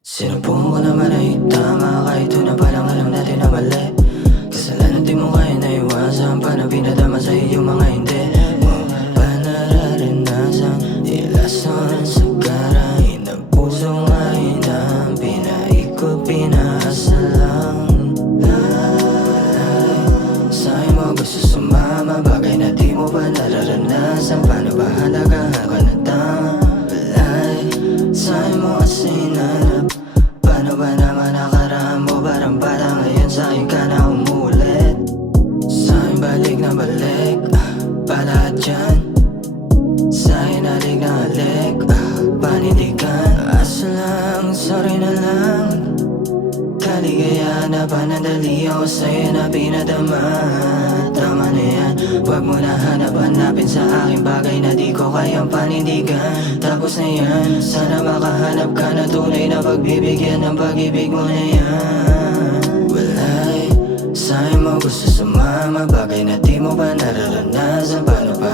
Sinubukan ko naman ay tama, kahit ito na palang alam natin na mali. Kasalanan di mo kaya naiwasan, paano pinadama sa'yo yung mga hindi mo pa nararanasan. Ilason sa garahin ng puso ngayon ang pinaikot, pinaasa lang. Sa'yo mo gusto sumama, bagay na di mo pa nararanasan. Paano ba halagahan ka ng tama? Walay, sa'yo mo kasi nanap. Paano ba naman nakaraan mo? Parang bata ngayon sa'yo ka na umulit. Sa'yo balik na balik, palahat dyan. Sa'yo nalik na halik, panindigan. Asa lang, sorry na lang. Kaligayahan na panandali ako sa'yo na pinadama. Tama na yan, huwag mo na hanap-hanapin sa aking bagay na di ko kayang panindigan. Tapos na yan, sana makahanap ka na tunay na pagbibigyan ng pag-ibig mo na yan. Walay, sa'yo mo gusto sumama, bagay na di mo pa nararanasan. Paano pa